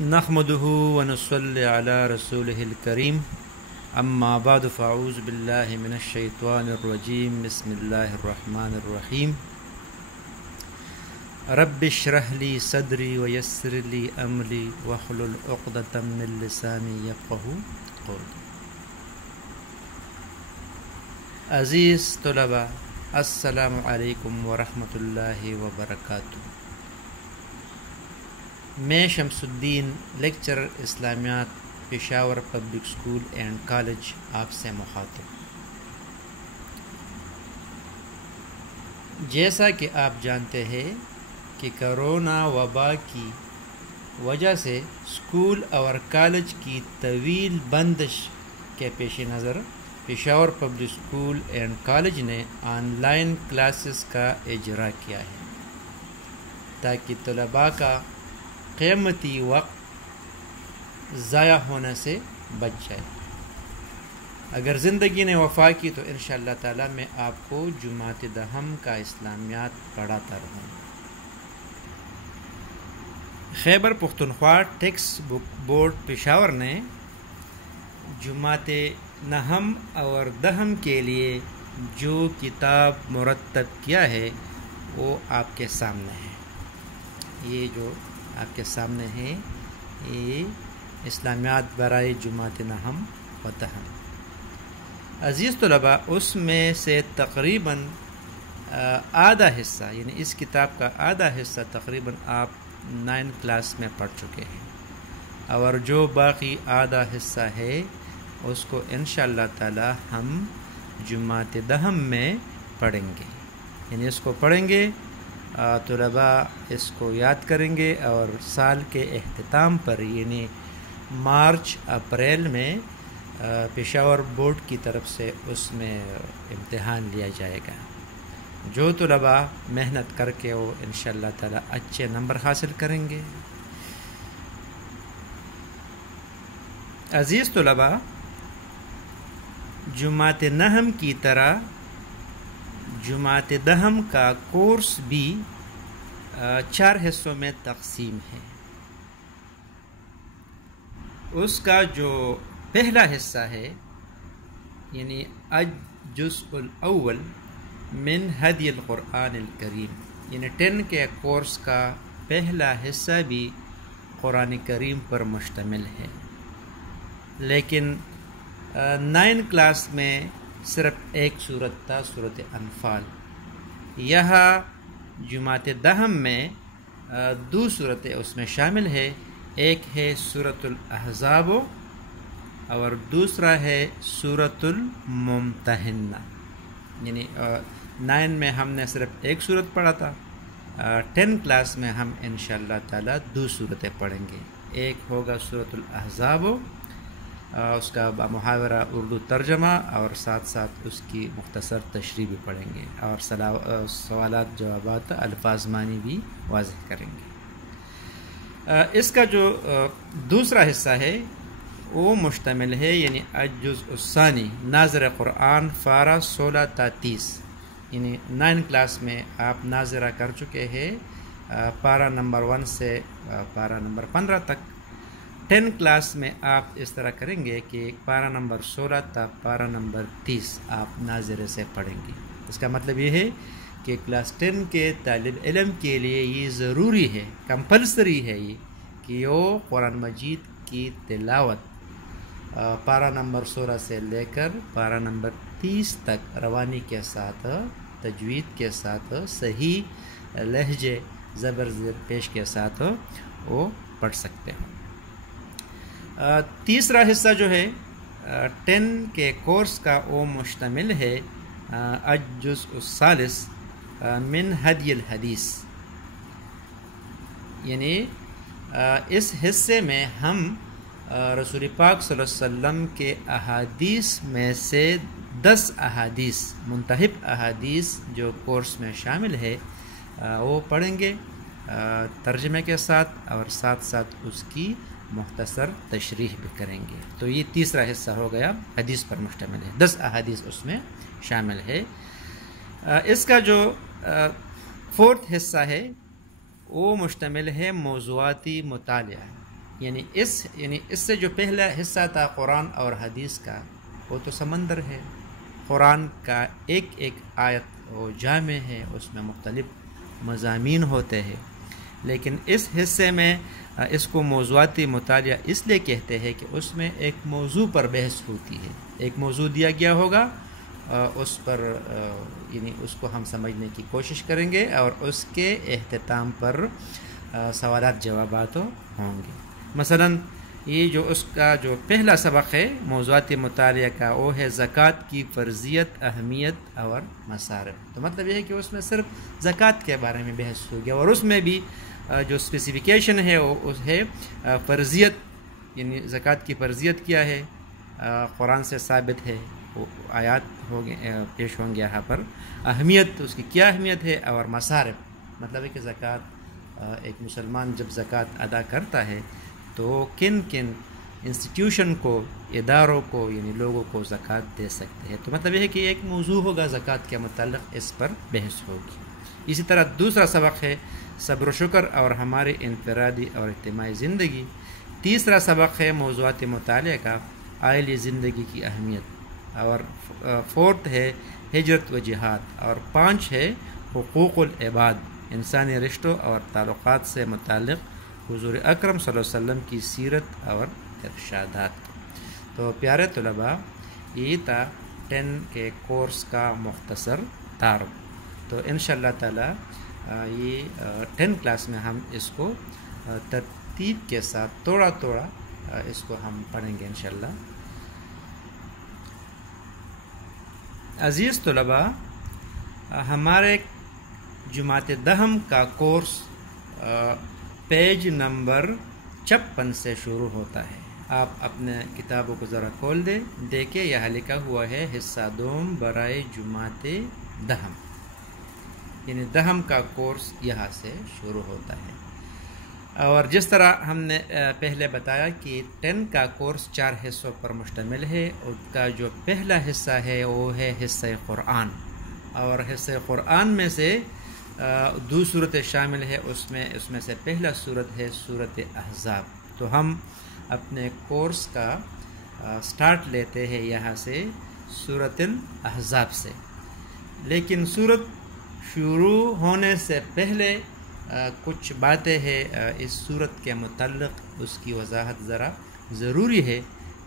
نحمده ونصلي على رسوله الكريم اما بعد فاعوذ بالله من الشيطان الرجيم بسم الله الرحمن الرحيم رب اشرح لي صدري ويسر لي امري واحلل عقدة من لساني يفقهوا قولي. عزیز طلباء، السلام علیکم ورحمۃ اللہ وبرکاتہ. میں شمس الدین، لیکچرر اسلامیات، Peshawar public school and college آپ سے مخاطب. جیسا کہ آپ جانتے ہیں کہ کرونا وبا کی وجہ سے اسکول اور کالج کی طویل بندش کے پیش نظر Peshawar public school and college نے آن لائن کلاسز کا اجرا کیا ہے تاکہ طلباء کا قیمتی وقت ضائع ہونے سے بچ جائے. اگر زندگی نے وفا کی تو انشاءاللہ تعالی میں آپ کو جماعت دہم کا اسلامیات پڑھاتا رہوں. Khyber Pakhtunkhwa text book board Peshawar نے جماعت نہم اور دہم کے لیے جو کتاب مرتب کیا ہے وہ آپ کے سامنے ہے. یہ جو آپ کے سامنے ہے یہ اسلامیات برائے جماعت نہم و دہم. عزیز طلباء، اس میں سے تقریباً آدھا حصہ، یعنی اس کتاب کا آدھا حصہ تقریباً آپ 9 کلاس میں پڑھ چکے ہیں، اور جو باقی آدھا حصہ ہے اس کو انشاءاللہ تعالی ہم جماعت دہم میں پڑھیں گے. یعنی اس کو پڑھیں گے، طلباء اس کو یاد کریں گے، اور سال کے اختتام پر یعنی مارچ اپریل میں پشاور بورڈ کی طرف سے اس میں امتحان لیا جائے گا. جو طلباء محنت کر کے وہ انشاءاللہ تعالی اچھے نمبر حاصل کریں گے. عزیز طلباء، جماعت نہم کی طرح جماعت دہم کا کورس بھی 4 حصوں میں تقسیم ہے. اس کا جو پہلا حصہ ہے یعنی الجزء الاول من ہدی القرآن الکریم، یعنی 10 کے کورس کا پہلا حصہ بھی قرآن کریم پر مشتمل ہے، لیکن 9 کلاس میں صرف ایک صورت تھا، صورت انفال. یہاں جماعت دہم میں 2 صورتیں اس میں شامل ہے. ایک ہے سورۃ الاحزاب اور دوسرا ہے سورۃ الممتحنہ. یعنی 9 میں ہم نے صرف ایک صورت پڑھا تھا، 10 کلاس میں ہم انشاءاللہ تعالی 2 صورتیں پڑھیں گے. ایک ہوگا سورۃ الاحزاب، اس کا محاورہ اردو ترجمہ، اور ساتھ ساتھ اس کی مختصر تشریح بھی پڑھیں گے، اور سوالات جوابات الفاظ معنی بھی واضح کریں گے. اس کا جو دوسرا حصہ ہے وہ مشتمل ہے یعنی الجزء الثانی ناظر قرآن پارہ 16 تا 30. یعنی 9 کلاس میں آپ ناظرہ کر چکے ہیں پارہ نمبر 1 سے پارہ نمبر 15 تک. 10 کلاس میں آپ اس طرح کریں گے کہ پارہ نمبر 16 تا پارہ نمبر 30 آپ ناظرے سے پڑھیں گے. اس کا مطلب یہ ہے کہ کلاس 10 کے طالب علم کے لیے یہ ضروری ہے، کمپلسری ہے یہ کہ وہ قرآن مجید کی تلاوت پارہ نمبر 16 سے لے کر پارہ نمبر 30 تک روانی کے ساتھ، تجوید کے ساتھ، صحیح لہجے زبر زیر پیش کے ساتھ وہ پڑھ سکتے ہیں. تیسرا حصہ جو ہے 10 کے کورس کا وہ مشتمل ہے الجزء الثالث من ہدی الحدیث. یعنی اس حصے میں ہم رسول پاک صلی اللہ علیہ وسلم کے احادیث میں سے 10 احادیث، منتخب احادیث جو کورس میں شامل ہے وہ پڑھیں گے ترجمے کے ساتھ، اور ساتھ ساتھ اس کی مختصر تشریح بھی کریں گے. تو یہ تیسرا حصہ ہو گیا، حدیث پر مشتمل ہے، 10 احادیث اس میں شامل ہے. اس کا جو 4تھ حصہ ہے وہ مشتمل ہے موضوعاتی مطالعہ. یعنی اس سے جو پہلا حصہ تھا قرآن اور حدیث کا، وہ تو سمندر ہے. قرآن کا ایک ایک آیت وہ جامع ہے، اس میں مختلف مضامین ہوتے ہیں. لیکن اس حصے میں اس کو موضوعاتی مطالعہ اس لیے کہتے ہیں کہ اس میں ایک موضوع پر بحث ہوتی ہے. ایک موضوع دیا گیا ہوگا، اس پر یعنی اس کو ہم سمجھنے کی کوشش کریں گے اور اس کے اختتام پر سوالات جوابات ہوں گے. مثلا یہ جو اس کا جو پہلا سبق ہے موضوعاتی مطالعہ کا، وہ ہے زکوٰۃ کی فرضیت، اہمیت اور مصارف. تو مطلب یہ ہے کہ اس میں صرف زکوٰۃ کے بارے میں بحث ہوگی، اور اس میں بھی جو اسپیسیفیکیشن ہے وہ ہے فرضیت، یعنی زکوٰۃ کی فرضیت کیا ہے، قرآن سے ثابت ہے، وہ آیات پیش ہوں گے یہاں پر. اہمیت، اس کی کیا اہمیت ہے، اور مصارف مطلب ہے کہ زکوٰۃ ایک مسلمان جب زکوٰۃ ادا کرتا ہے تو کن کن انسٹیٹیوشن کو، اداروں کو، یعنی لوگوں کو زکوٰۃ دے سکتے ہیں. تو مطلب یہ ہے کہ ایک موضوع ہوگا زکوٰۃ کے متعلق، اس پر بحث ہوگی. اسی طرح دوسرا سبق ہے صبر و شکر اور ہماری انفرادی اور اجتماعی زندگی. تیسرا سبق ہے موضوعات مطالعہ کا عائلی زندگی کی اہمیت، اور فورتھ ہے ہجرت و جہاد، اور 5 ہے حقوق العباد، انسانی رشتوں اور تعلقات سے متعلق حضور اکرم صلی اللہ علیہ وسلم کی سیرت اور ارشادات. تو پیارے طلباء، یہ تھا 10 کے کورس کا مختصر تعارف. تو انشاءاللہ تعالی یہ 10 کلاس میں ہم اس کو ترتیب کے ساتھ تھوڑا تھوڑا اس کو ہم پڑھیں گے انشاءاللہ. عزیز طلباء، ہمارے جماعت دہم کا کورس پیج نمبر 56 سے شروع ہوتا ہے. آپ اپنے کتابوں کو ذرا کھول دیں، دیکھیں یہاں لکھا ہوا ہے حصہ دوم برائے جماعت دہم، یعنی دہم کا کورس یہاں سے شروع ہوتا ہے. اور جس طرح ہم نے پہلے بتایا کہ 10 کا کورس 4 حصوں پر مشتمل ہے. اس کا جو پہلا حصہ ہے وہ ہے حصہ قرآن، اور حصہ قرآن میں سے 2 صورتیں شامل ہے. اس میں سے پہلا صورت ہے صورت احزاب. تو ہم اپنے کورس کا سٹارٹ لیتے ہیں یہاں سے صورت الاحزاب سے. لیکن صورت شروع ہونے سے پہلے کچھ باتیں ہیں اس صورت کے متعلق، اس کی وضاحت ذرا ضروری ہے.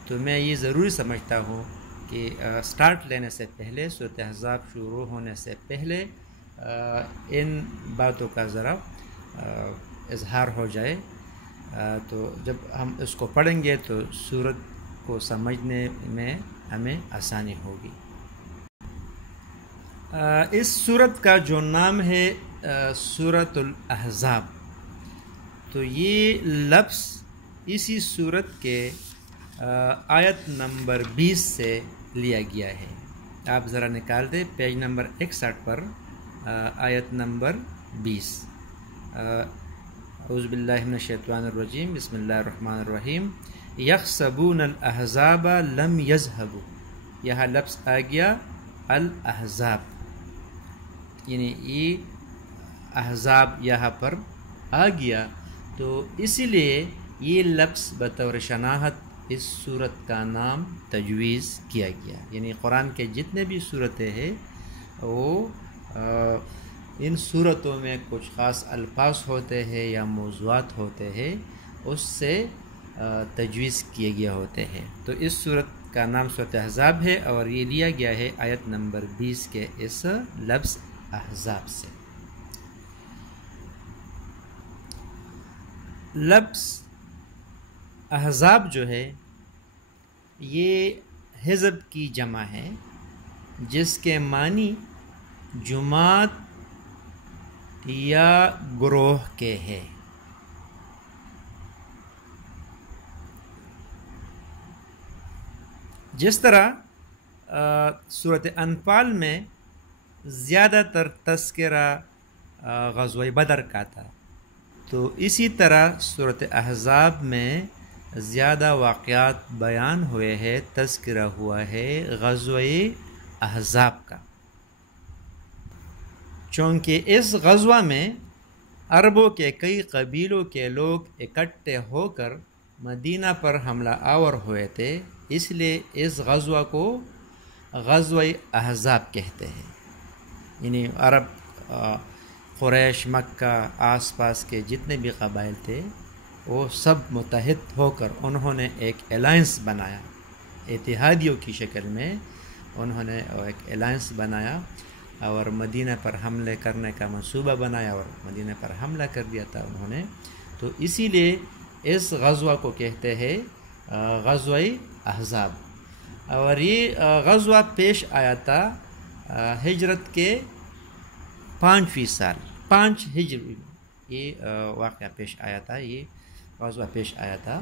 تو میں یہ ضروری سمجھتا ہوں کہ سٹارٹ لینے سے پہلے، صورت احزاب شروع ہونے سے پہلے ان باتوں کا ذرا اظہار ہو جائے. تو جب ہم اس کو پڑھیں گے تو صورت کو سمجھنے میں ہمیں آسانی ہوگی. اس صورت کا جو نام ہے سورۃ الاحزاب، تو یہ لفظ اسی صورت کے آیت نمبر 20 سے لیا گیا ہے. آپ ذرا نکال دیں پیج نمبر 61 پر آیت نمبر 20. اعوذ باللہ من الشیطان الرجیم، بسم اللہ الرحمن الرحیم. یحسبون الاحزاب لم یذهبوا، یہاں لفظ آ گیا الاحزاب، یعنی یہ احزاب یہاں پر آ گیا. تو اسی لیے یہ لفظ بطور شناخت اس صورت کا نام تجویز کیا گیا. یعنی قرآن کے جتنے بھی صورتیں ہیں وہ ان صورتوں میں کچھ خاص الفاظ ہوتے ہیں یا موضوعات ہوتے ہیں، اس سے تجویز کیے گیا ہوتے ہیں. تو اس صورت کا نام صورت احزاب ہے، اور یہ لیا گیا ہے آیت نمبر 20 کے اس لفظ احزاب سے. لفظ احزاب جو ہے یہ حزب کی جمع ہے، جس کے معنی جماعت یا گروہ کے ہے. جس طرح سورۃ انفال میں زیادہ تر تذکرہ غزوہ بدر کا تھا، تو اسی طرح سورۃ احزاب میں زیادہ واقعات بیان ہوئے ہیں، تذکرہ ہوا ہے غزوہ احزاب کا. چونکہ اس غزوہ میں عربوں کے کئی قبیلوں کے لوگ اکٹھے ہو کر مدینہ پر حملہ آور ہوئے تھے، اس لیے اس غزوہ کو غزوہ احزاب کہتے ہیں. یعنی عرب قریش، مکہ، آس پاس کے جتنے بھی قبائل تھے وہ سب متحد ہو کر انہوں نے ایک الائنس بنایا، اتحادیوں کی شکل میں انہوں نے ایک الائنس بنایا اور مدینہ پر حملے کرنے کا منصوبہ بنایا اور مدینہ پر حملہ کر دیا تھا انہوں نے. تو اسی لیے اس غزوہ کو کہتے ہیں غزوہ احزاب. اور یہ غزوہ پیش آیا تھا ہجرت کے 5ویں سال، 5 ہجری یہ واقعہ پیش آیا تھا، یہ غزوہ پیش آیا تھا.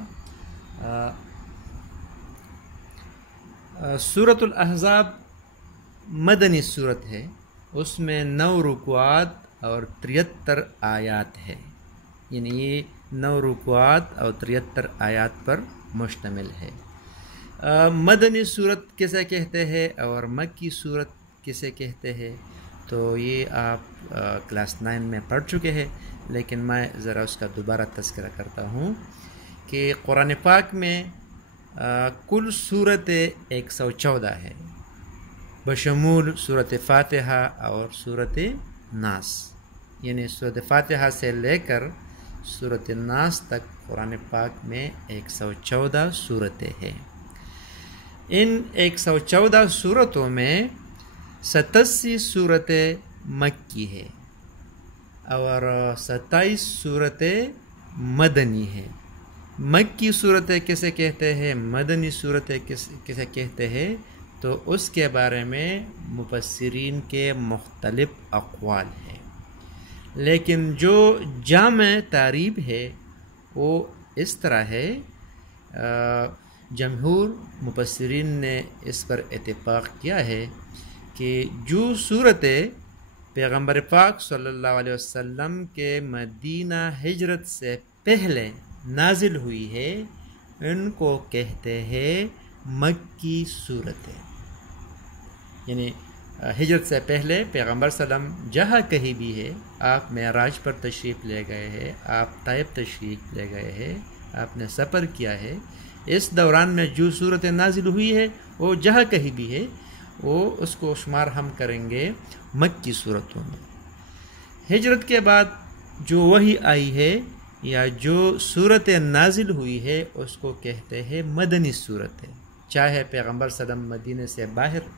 سورۃ الاحزاب مدنی صورت ہے، اس میں 9 رکوعات اور 73 آیات ہے. یعنی یہ 9 رکوعات اور 73 آیات پر مشتمل ہے. مدنی صورت کسے کہتے ہیں اور مکی صورت کسے کہتے ہیں تو یہ آپ کلاس 9 میں پڑھ چکے ہیں، لیکن میں ذرا اس کا دوبارہ تذکرہ کرتا ہوں کہ قرآن پاک میں کل صورتیں 114 ہے، بشمول صورت فاتحہ اور صورت ناس. یعنی صورت فاتحہ سے لے کر صورت ناس تک قرآن پاک میں 114 صورتیں ہیں. ان 114 صورتوں میں 87 صورتیں مکی ہے اور 27 صورتیں مدنی ہیں. مکی صورتیں کسے کہتے ہیں، مدنی صورتیں کسے کہتے ہیں، تو اس کے بارے میں مفسرین کے مختلف اقوال ہیں. لیکن جو جامع تعریب ہے وہ اس طرح ہے، جمہور مفسرین نے اس پر اتفاق کیا ہے کہ جو صورتیں پیغمبر پاک صلی اللہ علیہ وسلم کے مدینہ ہجرت سے پہلے نازل ہوئی ہے ان کو کہتے ہیں مکی صورتیں. یعنی ہجرت سے پہلے پیغمبر صلی اللہ علیہ وسلم جہاں کہیں بھی ہے، آپ معراج پر تشریف لے گئے ہیں، آپ طائف تشریف لے گئے ہیں، آپ نے سفر کیا ہے، اس دوران میں جو صورت نازل ہوئی ہے وہ جہاں کہیں بھی ہے وہ اس کو شمار ہم کریں گے مکی صورتوں میں. ہجرت کے بعد جو وحی آئی ہے یا جو صورت نازل ہوئی ہے اس کو کہتے ہیں مدنی صورتیں، چاہے پیغمبر صلی اللہ علیہ وسلم مدینے سے باہر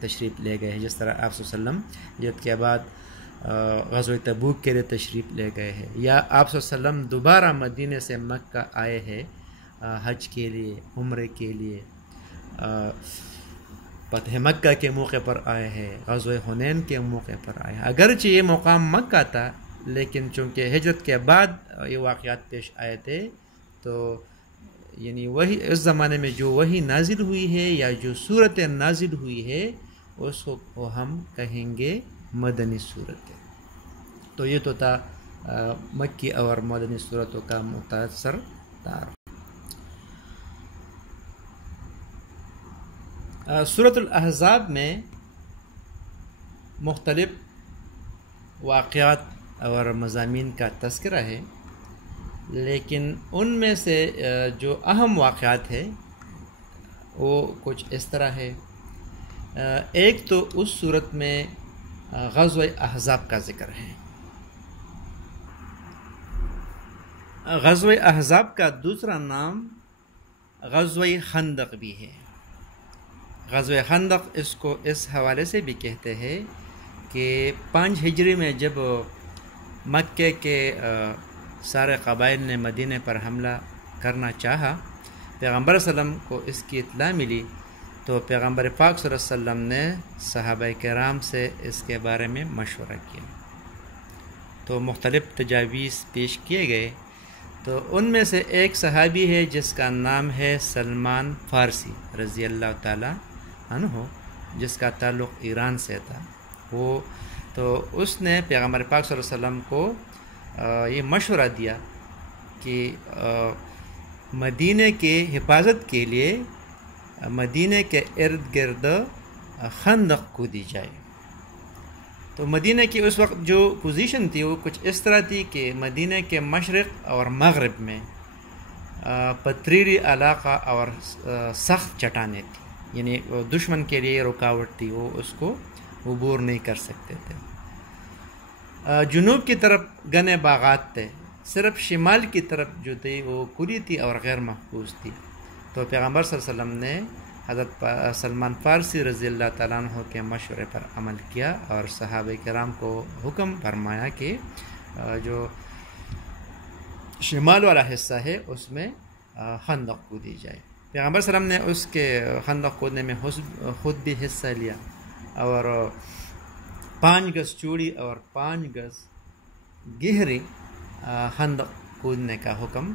تشریف لے گئے ہیں، جس طرح آپ صلی اللہ علیہ وسلم ہجرت کے بعد غزوہ تبوک کے لیے تشریف لے گئے ہیں، یا آپ صلی اللہ علیہ وسلم دوبارہ مدینے سے مکہ آئے ہیں حج کے لیے، عمرے کے لیے، فتح مکہ کے موقع پر آئے ہیں، غزوہ حنین کے موقع پر آئے ہیں. اگرچہ یہ مقام مکہ تھا لیکن چونکہ ہجرت کے بعد یہ واقعات پیش آئے تھے تو یعنی وہی اس زمانے میں جو وہی نازل ہوئی ہے یا جو صورت نازل ہوئی ہے اس کو ہم کہیں گے مدنی صورتیں. تو یہ تو تھا مکی اور مدنی صورتوں کا مختصر تعارف. سورۃ الاحزاب میں مختلف واقعات اور مضامین کا تذکرہ ہے، لیکن ان میں سے جو اہم واقعات ہے وہ کچھ اس طرح ہے. ایک تو اس صورت میں غزوہ احزاب کا ذکر ہے. غزوہ احزاب کا دوسرا نام غزوہ خندق بھی ہے. غزوہ خندق اس کو اس حوالے سے بھی کہتے ہیں کہ 5 ہجری میں جب مکے کے سارے قبائل نے مدینے پر حملہ کرنا چاہا، پیغمبر صلی اللہ علیہ وسلم کو اس کی اطلاع ملی تو پیغمبر پاک صلی اللہ علیہ وسلم نے صحابہ کرام سے اس کے بارے میں مشورہ کیا تو مختلف تجاویز پیش کیے گئے. تو ان میں سے ایک صحابی ہے جس کا نام ہے سلمان فارسی رضی اللہ تعالی عنہ، جس کا تعلق ایران سے تھا. تو اس نے پیغمبر پاک صلی اللہ علیہ وسلم کو یہ مشورہ دیا کہ مدینے کے حفاظت کے لیے مدینے کے ارد گرد خندق کودی جائے. تو مدینہ کی اس وقت جو پوزیشن تھی وہ کچھ اس طرح تھی کہ مدینہ کے مشرق اور مغرب میں پتھریلی علاقہ اور سخت چٹانیں تھیں، یعنی دشمن کے لیے رکاوٹ تھی، وہ اس کو عبور نہیں کر سکتے تھے۔ جنوب کی طرف گھنے باغات تھے، صرف شمال کی طرف جو تھی وہ کھلی تھی اور غیر محفوظ تھی۔ تو پیغمبر صلی اللہ علیہ وسلم نے حضرت سلمان فارسی رضی اللہ تعالیٰ عنہ کے مشورے پر عمل کیا اور صحابہ کرام کو حکم فرمایا کہ جو شمال والا حصہ ہے اس میں خندق کودی جائے۔ پیغمبر صلی اللہ علیہ وسلم نے اس کے خندق کودنے میں خود بھی حصہ لیا اور 5 گز چوڑی اور 5 گز گہری خندق کودنے کا حکم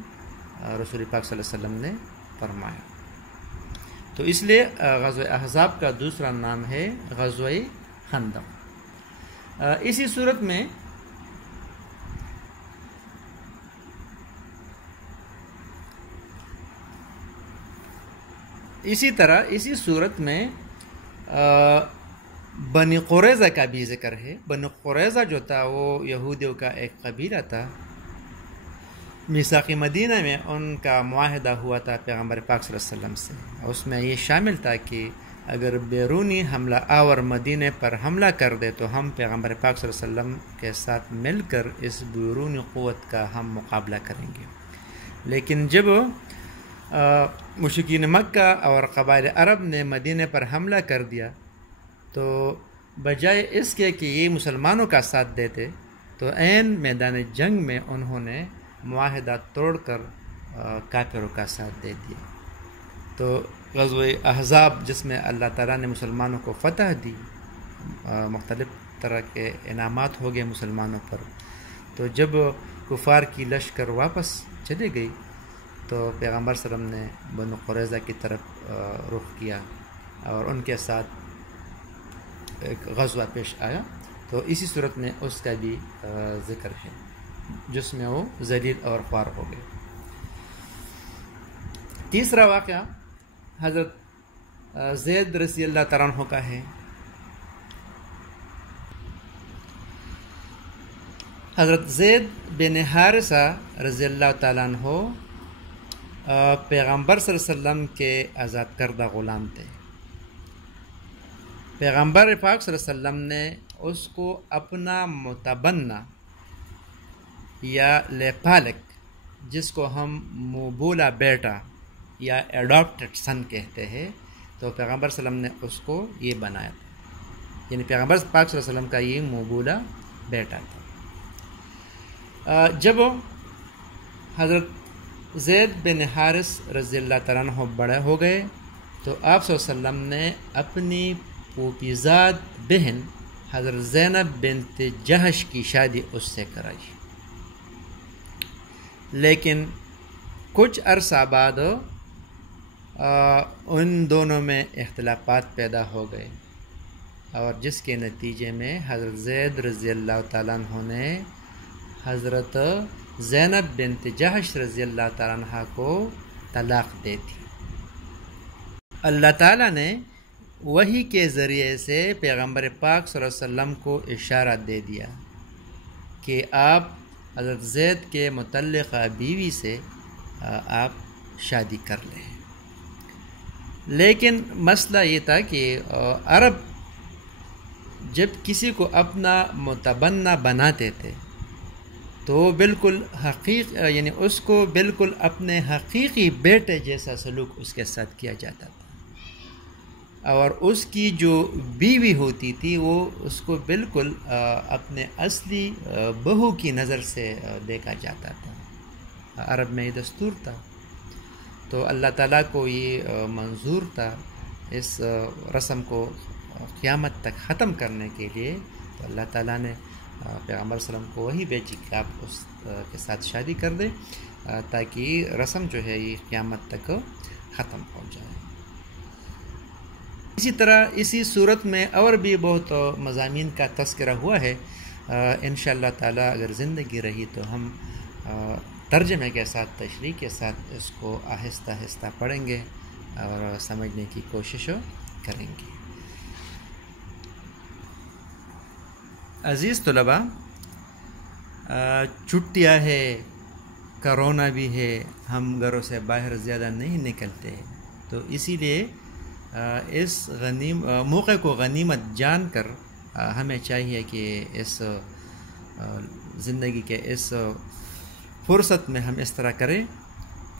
رسول پاک صلی اللہ علیہ وسلم نے فرمایا۔ تو اس لیے غزوہ احزاب کا دوسرا نام ہے غزوہ خندق۔ اسی صورت میں اسی صورت میں بنی قریظہ کا بھی ذکر ہے۔ بنی قریظہ جو تھا وہ یہودیوں کا ایک قبیلہ تھا۔ میثاق مدینہ میں ان کا معاہدہ ہوا تھا پیغمبر پاک صلی اللہ علیہ وسلم سے، اس میں یہ شامل تھا کہ اگر بیرونی حملہ آور مدینہ پر حملہ کر دے تو ہم پیغمبر پاک صلی اللہ علیہ وسلم کے ساتھ مل کر اس بیرونی قوت کا ہم مقابلہ کریں گے۔ لیکن جب مشرکین مکہ اور قبائل عرب نے مدینہ پر حملہ کر دیا تو بجائے اس کے کہ یہ مسلمانوں کا ساتھ دیتے تو عین میدان جنگ میں انہوں نے معاہدہ توڑ کر کافروں کا ساتھ دے دیا۔ تو غزوہ احزاب جس میں اللہ تعالیٰ نے مسلمانوں کو فتح دی، مختلف طرح کے انعامات ہو گئے مسلمانوں پر، تو جب کفار کی لشکر واپس چلی گئی تو پیغمبر صلی اللہ علیہ وسلم نے بنو قریظہ کی طرف رخ کیا اور ان کے ساتھ ایک غزوہ پیش آیا۔ تو اسی صورت میں اس کا بھی ذکر ہے جس میں وہ ذلیل اور خوار ہو گئے۔ تیسرا واقعہ حضرت زید رضی اللہ تعالیٰ عنہ کا ہے۔ حضرت زید بن حارثہ رضی اللہ تعالیٰ عنہ پیغمبر صلی اللہ علیہ وسلم کے آزاد کردہ غلام تھے۔ پیغمبر پاک صلی اللہ علیہ وسلم نے اس کو اپنا متبنہ یا لیپالک، جس کو ہم مبولا بیٹا یا ایڈاپٹڈ سن کہتے ہیں، تو پیغمبر صلی اللہ علیہ وسلم نے اس کو یہ بنایا تھا، یعنی پیغمبر پاک صلی اللہ علیہ وسلم کا یہ مبولا بیٹا تھا۔ جب حضرت زید بن حارث رضی اللہ تعالیٰ عنہ بڑے ہو گئے تو آپ صلی اللہ علیہ وسلم نے اپنی پوپیزاد بہن حضرت زینب بنت جہش کی شادی اس سے کرائی، لیکن کچھ عرصہ بعد ان دونوں میں اختلافات پیدا ہو گئے اور جس کے نتیجے میں حضرت زید رضی اللہ تعالیٰ عنہ نے حضرت زینب بنت جہش رضی اللہ تعالیٰ عنہ کو طلاق دے دی۔ اللہ تعالیٰ نے وحی کے ذریعے سے پیغمبر پاک صلی اللہ علیہ وسلم کو اشارہ دے دیا کہ آپ حضرت زید کے متعلقہ بیوی سے آپ شادی کر لیں۔ لیکن مسئلہ یہ تھا کہ عرب جب کسی کو اپنا متبنہ بناتے تھے تو بالکل یعنی اس کو بالکل اپنے حقیقی بیٹے جیسا سلوک اس کے ساتھ کیا جاتا تھا، اور اس کی جو بیوی ہوتی تھی وہ اس کو بالکل اپنے اصلی بہو کی نظر سے دیکھا جاتا تھا۔ عرب میں یہ دستور تھا، تو اللہ تعالیٰ کو یہ منظور تھا اس رسم کو قیامت تک ختم کرنے کے لیے، تو اللہ تعالیٰ نے پیغمبر صلی اللہ علیہ وسلم کو وہی بھیجی کہ آپ اس کے ساتھ شادی کر دیں تاکہ رسم جو ہے یہ قیامت تک ختم ہو جائے۔ اسی طرح اسی صورت میں اور بھی بہت مضامین کا تذکرہ ہوا ہے۔ انشاءاللہ تعالیٰ اگر زندگی رہی تو ہم ترجمے کے ساتھ، تشریح کے ساتھ اس کو آہستہ آہستہ پڑھیں گے اور سمجھنے کی کوشش کریں گے۔ عزیز طلباء، چھٹیاں ہے، کرونا بھی ہے، ہم گھروں سے باہر زیادہ نہیں نکلتے، تو اسی لیے اس موقع کو غنیمت جان کر ہمیں چاہیے کہ اس زندگی کے اس فرصت میں ہم اس طرح کریں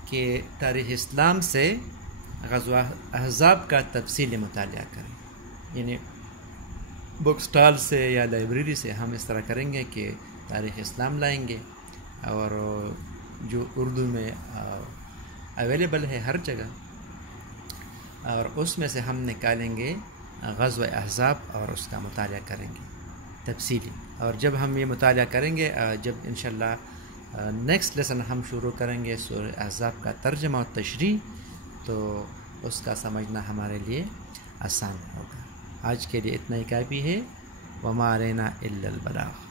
کہ تاریخ اسلام سے غزوہ احزاب کا تفصیلی مطالعہ کریں، یعنی بک سٹال سے یا لائبریری سے ہم اس طرح کریں گے کہ تاریخ اسلام لائیں گے، اور جو اردو میں اویلیبل ہے ہر جگہ، اور اس میں سے ہم نکالیں گے غزوہ احزاب اور اس کا مطالعہ کریں گے تفصیلی. اور جب ہم یہ مطالعہ کریں گے، جب انشاءاللہ نیکسٹ لیسن ہم شروع کریں گے سورہ احزاب کا ترجمہ و تشریح، تو اس کا سمجھنا ہمارے لیے آسان ہوگا. آج کے لیے اتنا ہی کافی ہے. وما علینا الا البلاغ.